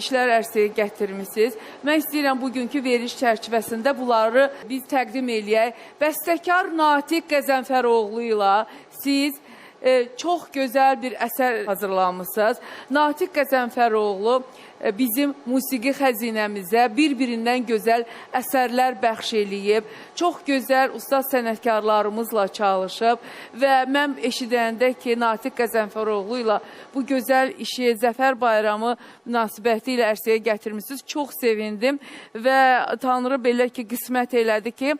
işlər ərsəyə gətirmisiniz. Mən istəyirəm bugünkü veriliş çərçivəsində bunları biz təqdim eləyək. Bəstəkar Natiq Qəzənfəroğlu ilə siz çox gözəl bir əsər hazırlamışsınız. Natiq Qəzənfəroğlu bizim musiqi xəzinəmizə bir-birindən gözəl əsərlər bəxş eləyib. Çox gözəl ustad sənətkarlarımızla çalışıb və mən eşidəndə ki, Natiq Qəzənfəroğlu ilə bu gözəl işi Zəfər Bayramı münasibəti ilə ərsəyə gətirmişsiniz. Çox sevindim və Tanrı belə ki, qismət elədi ki,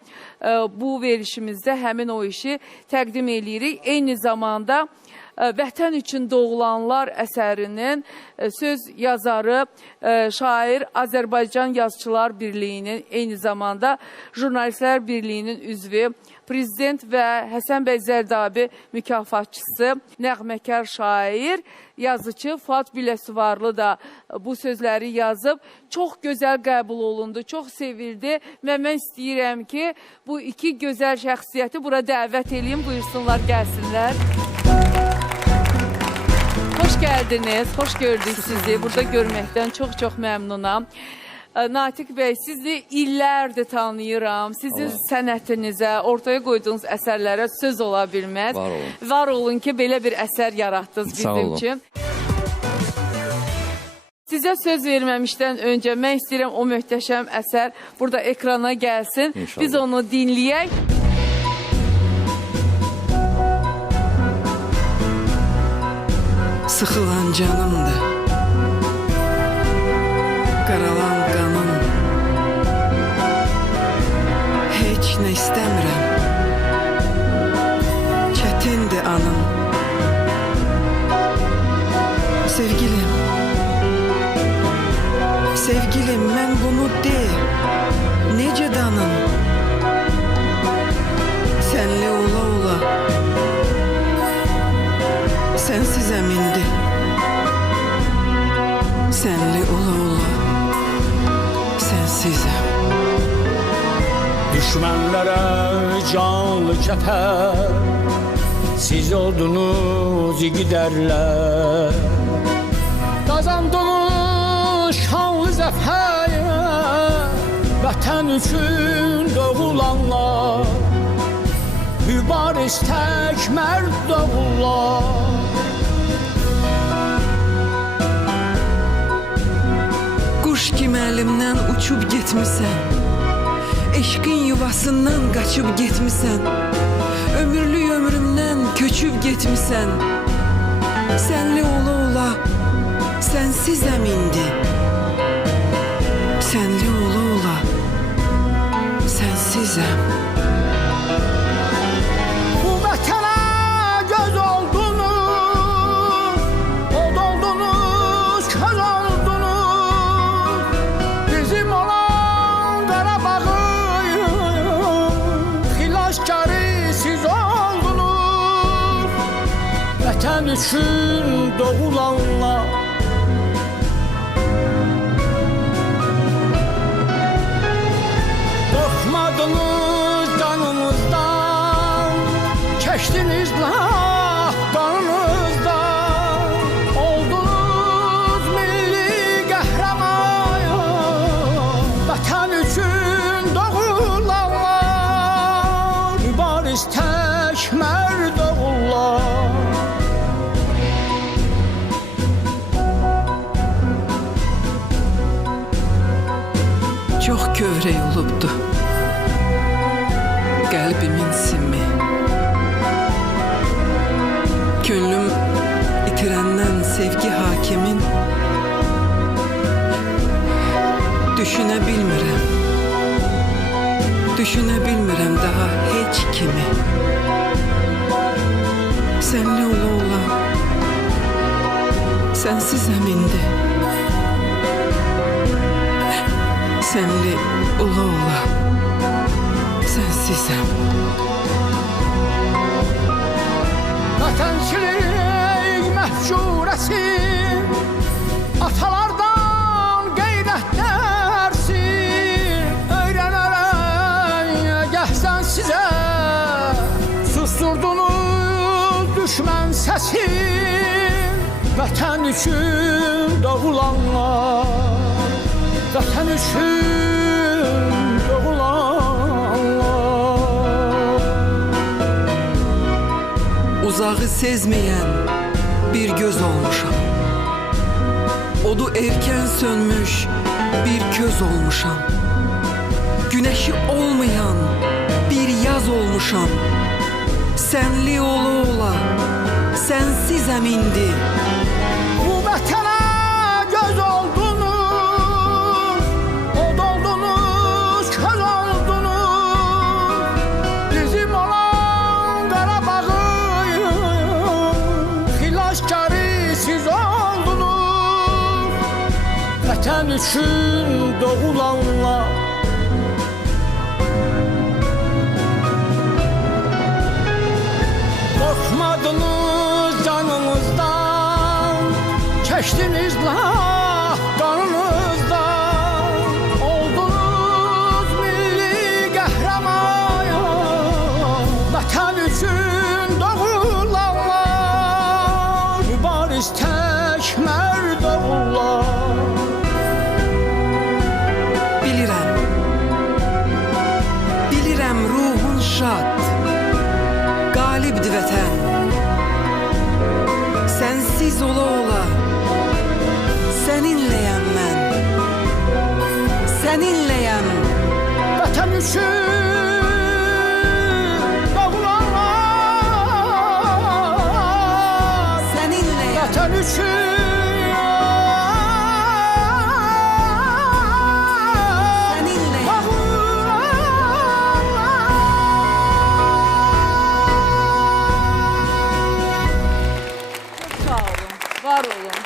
bu verilişimizdə həmin o işi təqdim eləyirik. Eyni zamanda Vətən üçün doğulanlar əsərinin söz yazarı, şair Azərbaycan Yazıçılar Birliyinin, eyni zamanda Jurnalistlər Birliyinin üzvü, prezident və Həsən bəy Zərdabi mükafatçısı, nəğməkar şair, yazıcı Fuad Biləsuvarlı da bu sözləri yazıb. Çox gözəl qəbul olundu, çox sevildi və mən istəyirəm ki, bu iki gözəl şəxsiyyəti bura dəvət edeyim, buyursunlar, gəlsinlər. Hoş geldiniz, hoş gördük sizi. Burada görməkdən çox məmnunam. Natiq bəy, sizi illərdir tanıyıram. Sizin sənətinizə, ortaya qoyduğunuz əsərlərə söz ola bilməz. Var olun. Var olun ki, belə bir əsər yaratdınız bizim üçün. Sizə söz verməmişdən öncə mən istəyirəm o möhtəşəm əsər burada ekrana gəlsin. İnşallah. Biz onu dinləyək. Sıxılan canımdır, qaralan qanım, heç nə istəmirəm, çətindir anım. Sevgilim, sevgilim, mən bunu de, necə danım, sənli ola ola, sensizəm indi. Sənli ola ola, sensizəm. Düşmənlərə canlı kətər, siz oldunuz igidərlər. Qazandınız şanlı zəfər, vətən üçün doğulanlar, mübariz tək mərd doğurlar. Quş kimi əlimdən uçub getmisən, eşqin yuvasından qaçıb getmisən, ömürlük ömrümdən köçüb getmisən, sənli ola ola, sənsizəm indi, sənli ola ola, sənsizəm. Bu vətənə göz oldunuz, od oldunuz, köz oldunuz, bizim olan Qarabağın xilaskarı siz oldunuz. Vətən üçün doğulanlar, qorxmadınız canınızdan, keçdiniz laf qanınızdan, oldunuz milli qəhrəman, vətən üçün doğulanlar, mübariz tək mərd oğullar. Çox kövrək olubdu qəlbimin simi, könlüm itirəndən sevgi hakimin, düşünə bilmirəm daha heç kimi. Sənli ola ola, sənsizəm indi, sənli ola ola, sənsizəm. Vətənçilik məhcurəsi, atalardan qeyrət dərsi, öyrənərək gəhsən sizə, susturdunuz düşmən səsi, vətən üçün doğulanlar. üçün doğulanlar. Uzağı sezmeyen bir göz olmuşam. Odu erken sönmüş bir köz olmuşam. Güneşi olmayan bir yaz olmuşam. Senli ola ola sensizem indi. Bu vətənə göz oldunuz, od oldunuz, köz oldunuz. Bizim olan Qarabağın xilaskarı siz oldunuz. Vətən üçün doğulanlar. Korkmadınız canınızdan, çeşdiniz lah kanınızdan. Oldunuz milli qəhrəman, vətən üçün doğulanlar. Mübariz tək mərd oğullar. Bilirəm ruhun şad, qalibdir vətən. Sensiz ola ola seninleyəm mən. Seninleyəm. Vətən üçün doğulanlar. Seninleyəm. Vətən üçün. Var olun.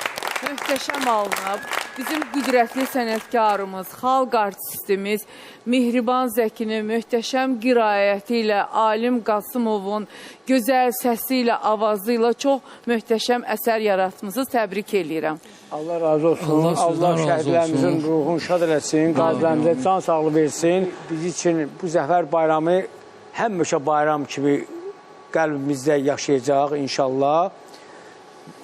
Möhtəşəm alınıb. Bizim qüdrətli sənətkarımız, xalq artistimiz Mehriban Zəkinin möhtəşəm qiraəti ilə, Alim Qasımovun gözəl səsi ilə, avazı ilə çox möhtəşəm əsər yaratmışsınız. Təbrik edirəm. Allah razı olsun. Allah sizdən Allah razı şəhidlərimizin olsun. ruhunu şad eləsin, qazilərimizə can sağlığı versin. Biz üçün bu Zəfər bayramı həmişə bayram kimi qəlbimizdə yaşayacaq inşallah.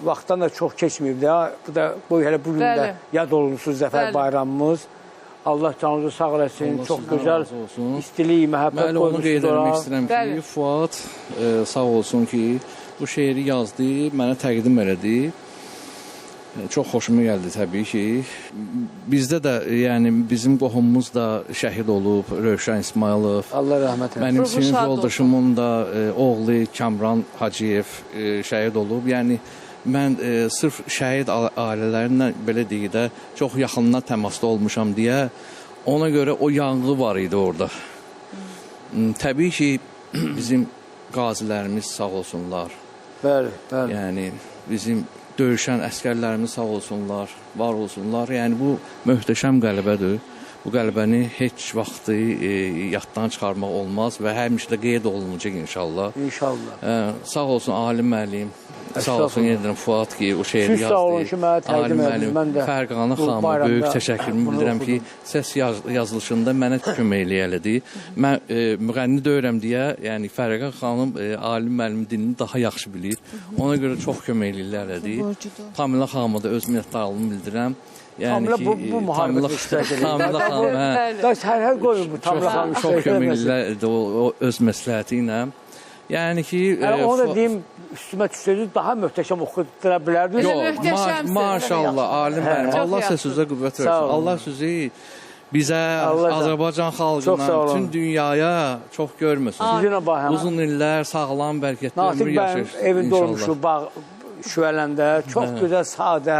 Vaxtdan da çox keçməyib də. Bu da hələ bu gün də yad olunsun Zəfər bayramımız. Allah canınızı sağ eləsin. Allah çox sizdən gözəl razı olsun. istilik, məhəbbət Bəli, onu qeyd etmək qoymuşdur. istəyirəm Bəli. ki, Fuad sağ olsun ki, bu şeiri yazdı, mənə təqdim elədi. Çox xoşuma gəldi təbii ki. Bizdə də, yəni bizim qohumumuz da şəhid olub, Rövşən İsmailov. Allah rəhmət eləsin. Mənim Ruhu sinif şad yoldaşımın da oğlu Kamran Hacıyev şəhid olub. Yəni mən sırf şəhid ailələrinlə belə deyək də çox yaxından təmasda olmuşam deyə ona görə o yanğı var idi orada. Təbii ki, bizim qazilərimiz sağ olsunlar. Bəli, bəli. Yəni bizim döyüşən əskərlərimiz sağ olsunlar, var olsunlar. Yəni bu möhtəşəm qələbədir. Bu qələbəni heç vaxtı yaddan çıxarmaq olmaz və həmişə də qeyd olunacaq inşallah. İnşallah. Sağ olsun Alim müəllim. Sağ olsun yeniden Fuad ki o şeiri Siz yazdı. sağ olun ki, mənə təqdim ediniz. Mən də Fərqanə bu xanıma bayramda böyük təşəkkürümü bunu bildirirəm ki, oxudum. səs yazılışında mənə kömək eləyəlidir. Mən müğənni deyirəm deyə, yəni Fərqan xanım Alim müəllimin dilini daha yaxşı bilir. Ona görə çox kömək eləyirlərdi. Tamila xanıma da öz minnətdarlığımı bildirirəm. Yəni Tamila ki, bu müharibə iştirak edir. Tamila xanım Da sərhəd qoyun bu Tamila xanım. çox kömək eləyirlərdi o öz məsləhəti ilə. Yəni ki, Onu da deyim, üstümə düşsəydi daha möhtəşəm oxudura bilərdiniz. Yox. Yox, Möhtəşəmsiniz. maşallah, alim mənim. Çox Allah yaxşı. sözünüzə qüvvət Sağ versin. olun. Allah sözü bizə, Allah Azərbaycan Çox xalqına, sağ olun. bütün dünyaya çox görməsin. Sizinlə bahəm. Uzun illər, sağlam, bərəkətli Natiq ömür bəyin yaşayırsın evində inşallah. olmuşu bağ şüvələndə. Çox gözəl, sadə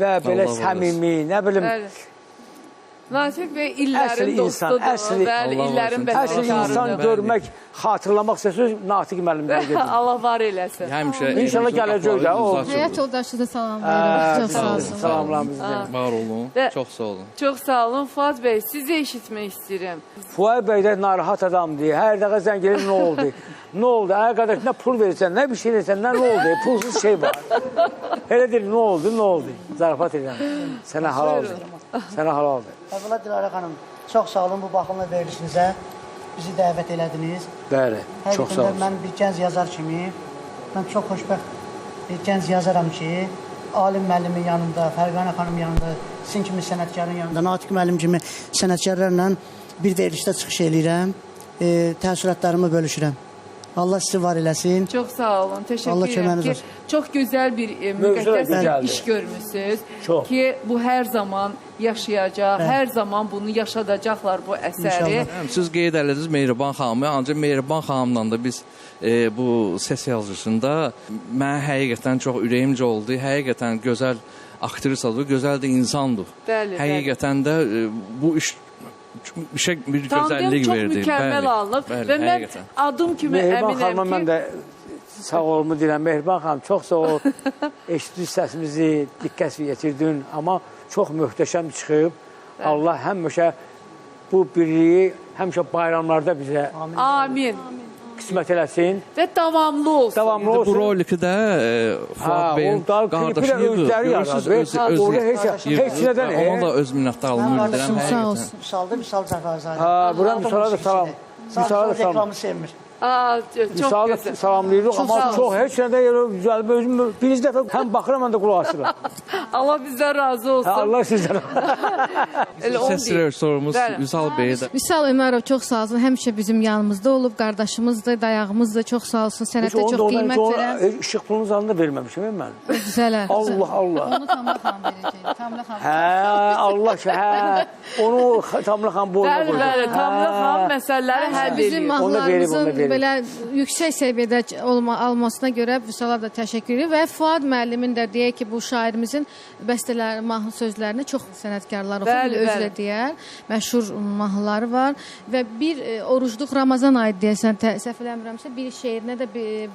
və belə Allah səmimi, nə bilim, Bəli. Natiq bəy Əsl illərin insan, dostudur. əsl- Bəli, Allah illərin olsun. əsl insan bəstəkarıdır. görmək, xatırlamaq istəsəz Natiq müəllimdən gedin. Allah var eləsin. Həmişə İnşallah evimizin gələcək də, qapıları o- açıq Həyat olur. yoldaşı da salamlayırıq. Çox sağ olsun. Salamlarımızı deyin. Var olun, Və- çox sağ olun. Çox sağ olun Fuad bəy, sizi eşitmək istəyirəm. Fuad bəy də narahat adamdır. Hər dəqiqə zəng edir, nə oldu? Nə oldu? Hər qədər nə pul verirsən, nə bir şey verirsən, nə oldu? Pulsuz şey var. Elə deyir, nə oldu, nə oldu? Zarafat edirəm. Sənə halaldır. Sənə halaldır. Əvvəla Dilarə xanım, çox sağ olun bu baxımla verilişinizə. Bizi dəvət elədiniz. Bəli, çox sağ Həqiqətən olun. mən bir gənc yazar kimi, mən çox xoşbəxt bir gənc yazaram ki, alim müəllimin yanında, Fərqanə xanım yanında, sizin kimi sənətkarın yanında, Natiq müəllim kimi sənətkarlarla bir verilişdə çıxış eləyirəm. Təəssüratlarımı bölüşürəm. Allah sizi var eləsin. Çox sağ olun. Təşəkkür Allah edirəm köməyiniz ki, olsun. çox gözəl bir müqəddəs bir iş görmüsünüz. Çox. Ki bu hər zaman yaşayacaq, hər zaman bunu yaşadacaqlar bu əsəri. İnşallah. Siz qeyd elədiniz Mehriban xanımı, ancaq Mehriban xanımla da biz bu səs yazısında mənə həqiqətən çox ürəyimcə oldu. Həqiqətən gözəl aktrisadır, gözəl də insandır. Bəli, Həqiqətən də bu iş işə bir gözəllik çox verdi. mükəmməl alınıb və mən həqiqətən. adım kimi Mehriban əminəm xanıma mən ki, də sağ olmu deyirəm. Mehriban xanım çox sağ ol. Eşitdiniz səsimizi, diqqət yetirdin. Amma çox möhtəşəm çıxıb. Allah həmişə bu birliyi həmişə bayramlarda bizə amin qismət eləsin. və davamlı olsun. Davamlı Bu olsun. rolikdə Fuad bəyin qardaşıyıq. Özləri yaradı. Orada heç nədən. Ona da öz minnətdarlığımı bildirirəm. Sağ Həqiqətən. olsun. Misalda Misal Cəfərzadə. Ha, bura Misala da salam. Misala da Sağ salam. reklamı sevmir. Çox Misala da gözəl. salamlayırıq, sağ amma olsun. çox heç nədə düzəlib. Özüm bir dəfə həm baxıram, həm də qulaq asıram. Allah bizdən razı olsun. Allah sizdən. Elə onu Səs deyim. rejissorumuz Bəli. Vüsal bəyə də Vüsal Ömərov çox sağ olsun. Həmişə bizim yanımızda olub, qardaşımızdır, dayağımızdır. Çox sağ olsun. Sənətə çox qiymət verən. İşıq pulunun zalında verməmişim mən. Güzələ. Allah Allah. Onu Tamla xanım verəcək. Tamla xanım. Hə, Allah hə. Onu Tamla xan boynuna Bəli, qoydu. bəli, Tamlı xanım məsələləri həll Bizim edir. Onu da verib, mahnılarımızın onu da verib. belə yüksək səviyyədə almasına görə Vüsala da təşəkkür edirəm və Fuad müəllimin də deyək ki, bu şairimizin bəstələri, mahnı sözlərini çox sənətkarlar oxuyur, Bəli, özü bəli. də deyər. Məşhur mahnıları var və bir orucluq Ramazan ayı deyəsən, səhv eləmirəmsə, bir şeirinə də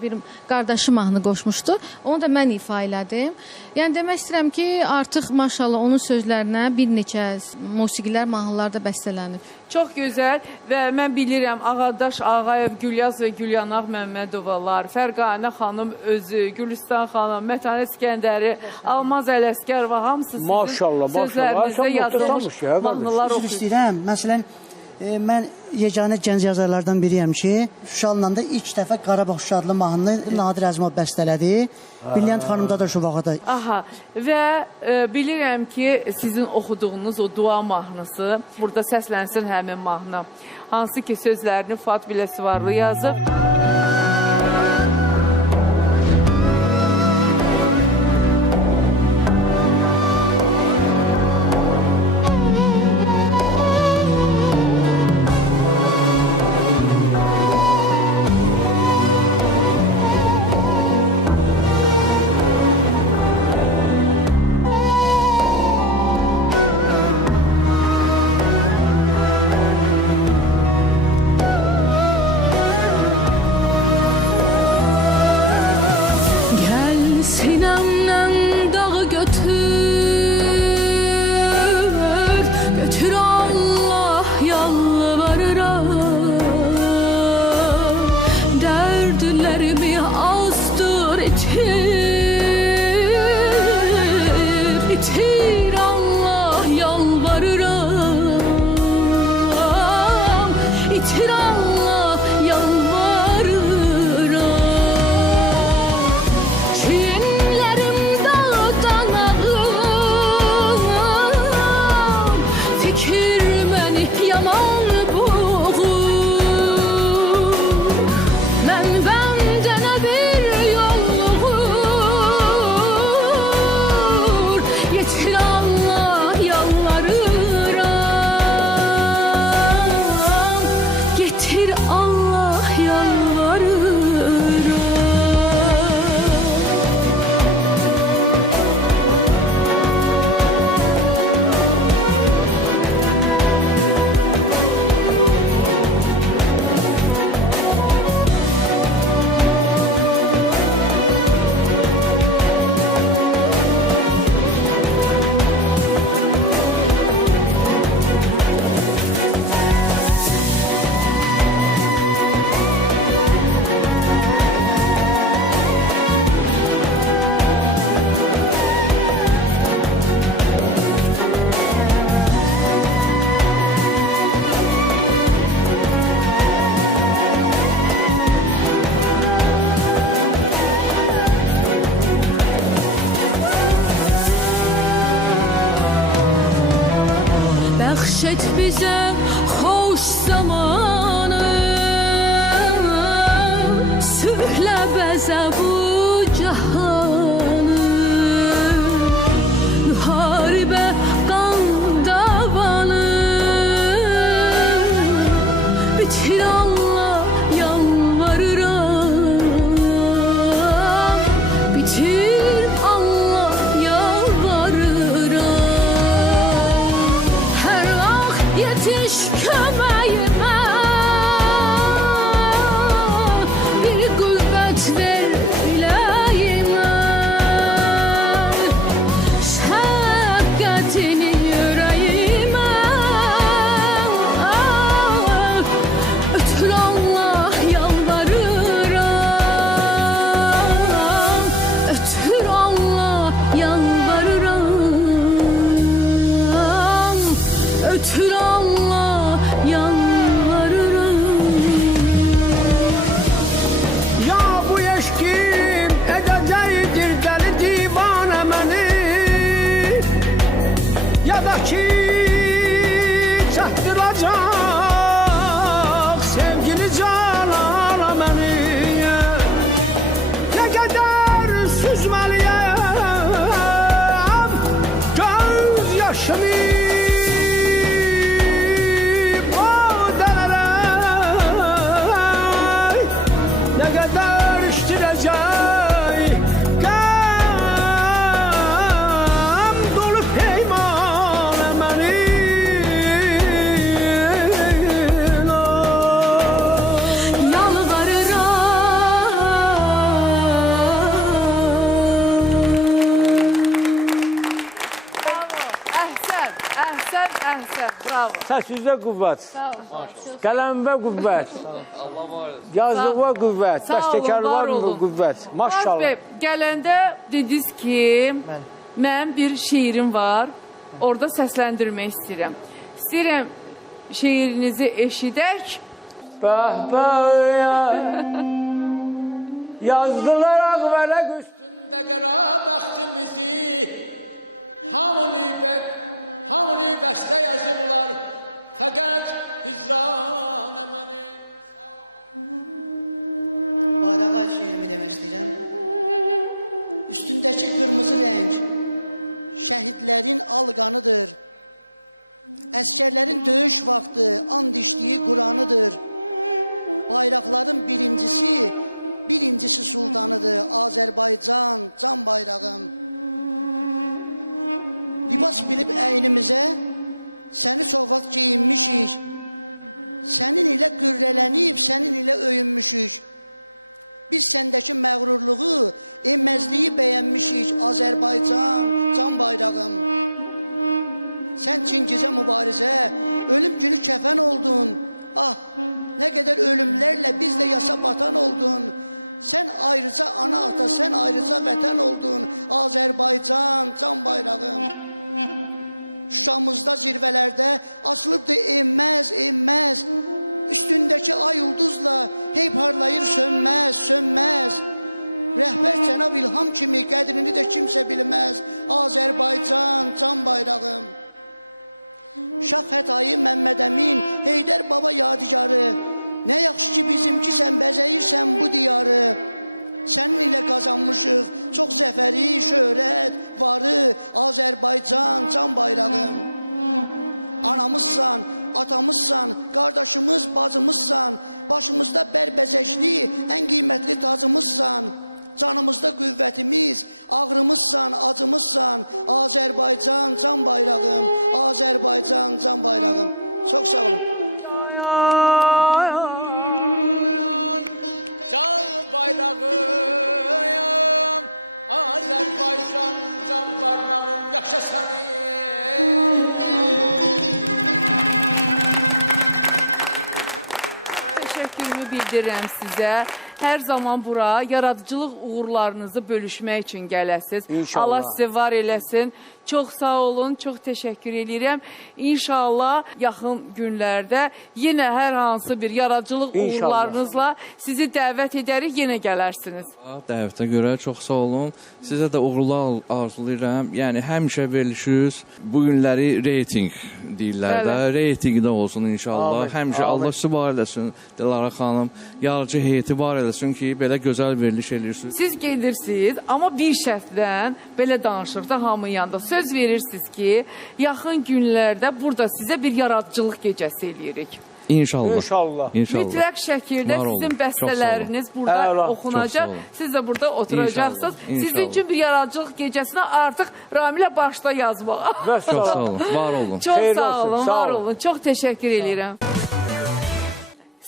bir qardaşı mahnı qoşmuşdu. Onu da mən ifa elədim. Yəni demək istəyirəm ki, artıq maşallah onun sözlərinə bir neçə musiqilər, mahnılar da bəstələnib. Çox gözəl və mən bilirəm Ağadaş Ağayev, Gülyaz və Gülyanaq Məmmədovalar, Fərqanə xanım özü, Gülüstan xanım, Mətanə İskəndəri, Almaz Ələskərova hamısı sizin Maşallah, maşallah. sözlərinizdə Sən yazılmış muhteşemmiş ya, mahnılar Üzr oxuyur. istəyirəm. Məsələn, mən yeganə gənc yazarlardan biriyəm ki, Şuşalı'nda da ilk dəfə Qarabağ Şuşadlı mahnını Nadir Əzimov bəstələdi. Brilliant xanımda da şu vaxtda. Aha və bilirəm ki, sizin oxuduğunuz o dua mahnısı, burada səslənsin həmin mahnı. Hansı ki sözlərini Fuad Biləsivarlı yazıb. bizə xoş zamanı, sülhlə bəzə bu cahanı, müharibə qan davanı, bitir Allah yalvarıram, bitir Allah yalvarıram, hər vaxt yetiş köməyimə, bir qüvvət ver üləyimə, şəfqətini ürəyimə, ötür Allah yalvarıram, ötür Allah yalvarıram, ötür Allah yalvarıram. Ya bu eşkim edəcəkdir dəli divanə məni, ya da ki çatdıracaq sevgili canana məni. Nə qədər süzməliyəm göz yaşımı, o dərərək nə qədər iştirəcək qəm dolu peymanə məni. Əhsən, əhsən, əhsən. Bravo. Səsüzdə qüvvət, Sağ olun. qələmdə qüvvət, yazılığa qüvvət, Sağ olun, bəstəkarlığa var olun. qüvvət. Aziz Maşallah. bəy, gələndə dediniz ki, mənim bir şeirim var, orada səsləndirmək istəyirəm. İstəyirəm şeirinizi eşidək. Bəhbəyə yazdılar ağ vərəq üstündə Qara bəxtimizi hamını bəstə yazıblar, fəqət hicranə məni. Bayrağa aid şeirimi demək istəyirəm. Üstündəki qırmızı rəng şəhidlərin al qanıdır. Əskərlərin döyüş vaxtı and içdiyi Quranıdır. Bayraqların birincisi sultanıdır. Azərbaycan, can bayrağım. Libas bilib əynimizə səni çox vaxt geyinmişik. Sənin ilə qürrələnib, sənin ilə öyünmüşük. Biz səndəki məğrurluğu, eməzliyi bəyənmişik. Azərbaycan, can bayrağım. Sən Çingizə mübarizə, ölüm günü kəfən oldun. Ah, nə qədər ölümlərlə biz də yasa batan oldun. Sən ayrıca ana ata, sən ayrıca vətən oldun. Azərbaycan, can bayrağım. Şuşamızda zirvələrdə asılıbdır enməz, enməz. Üstündəki ay ulduzla hey parlayır sönməz, sönməz. Rəhbər Cənab İlham kimi qədrini də kimsə bilməz. Azərbaycan, can bayrağım. Şah Xətai Məmməd Əmin, Heydər Baba yadigarı. Nə yaxşı ki bizimki sən bəzəyirsən bu diyarı. Sənin ilə qazanmışıq çox zəfəri, şöhrət, varı. Azərbaycan, can bayrağım. Anamızsan, atamızsan, qardaşımız, bacımızsan. Başımızda bərbəzəkli, ən qiymətli tacımızsan. Canımızda qüvvətimiz, ağrımızsan, acımızsan. Azərbaycan, can bayrağım. Azərbaycan, can bayrağım. Çox sağ olun. Can bayrağım, Azərbaycan, can bayrağım, yaşa səni. Təşəkkürümü bildirirəm sizə. Hər zaman bura yaradıcılıq uğurlarınızı bölüşmək üçün gələsiniz. İnşallah. Allah sizi var eləsin. Çox sağ olun, çox təşəkkür edirəm. İnşallah yaxın günlərdə yenə hər hansı bir yaradıcılıq uğurlarınızla sizi dəvət edərik, yenə gələrsiniz. Dəvətə görə çox sağ olun. Sizə də uğurlar arzulayıram. Yəni həmişə verilişiniz bu günləri reyting deyirlər də, reytinqdə olsun inşallah. Amin, Həmişə amin. Allah sizi var eləsin, Dilara xanım. Yarıcı heyeti var eləsin ki, belə gözəl veriliş eləyirsiniz. Siz gedirsiniz, amma bir şərtlə belə danışır da hamının yanında. Söz verirsiniz ki, yaxın günlərdə burada sizə bir yaradıcılıq gecəsi eləyirik. İnşallah. İnşallah. Mütləq şəkildə Var olun. sizin Çox bəstələriniz burada Əla. oxunacaq. Çox sağ olun. Siz də burada oturacaqsınız. İnşallah. Sizin üçün bir yaradıcılıq gecəsinə artıq Ramilə başda yazmağa. Və Çox sağ olun, var olun. Çox Xeyirli sağ olsun, olun, sağ var olun. olun. Çox təşəkkür edirəm.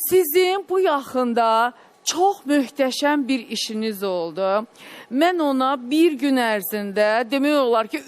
Sizin bu yaxında çox möhtəşəm bir işiniz oldu. Mən ona bir gün ərzində demək olar ki,